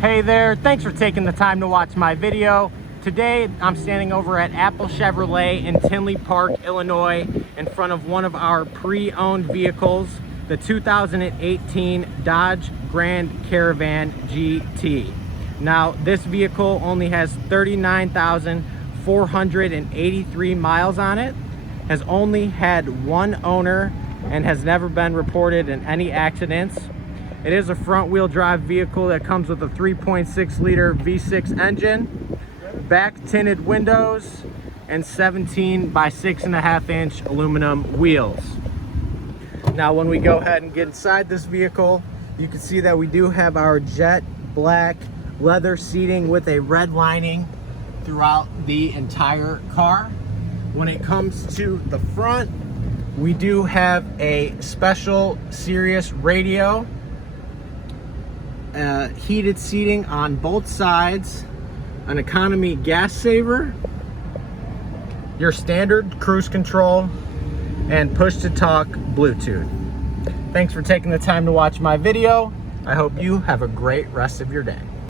Hey there, thanks for taking the time to watch my video. Today I'm standing over at Apple Chevrolet in Tinley Park, Illinois, in front of one of our pre-owned vehicles, the 2018 Dodge Grand Caravan GT. Now this vehicle only has 39,483 miles on it, has only had one owner, and has never been reported in any accidents. It is a front-wheel drive vehicle that comes with a 3.6 liter V6 engine, back tinted windows, and 17 by 6.5 inch aluminum wheels. Now when we go ahead and get inside this vehicle, you can see that we do have our jet black leather seating with a red lining throughout the entire car. When it comes to the front, we do have a special Sirius radio, heated seating on both sides, an economy gas saver, your standard cruise control, and push to talk Bluetooth. Thanks for taking the time to watch my video. I hope you have a great rest of your day.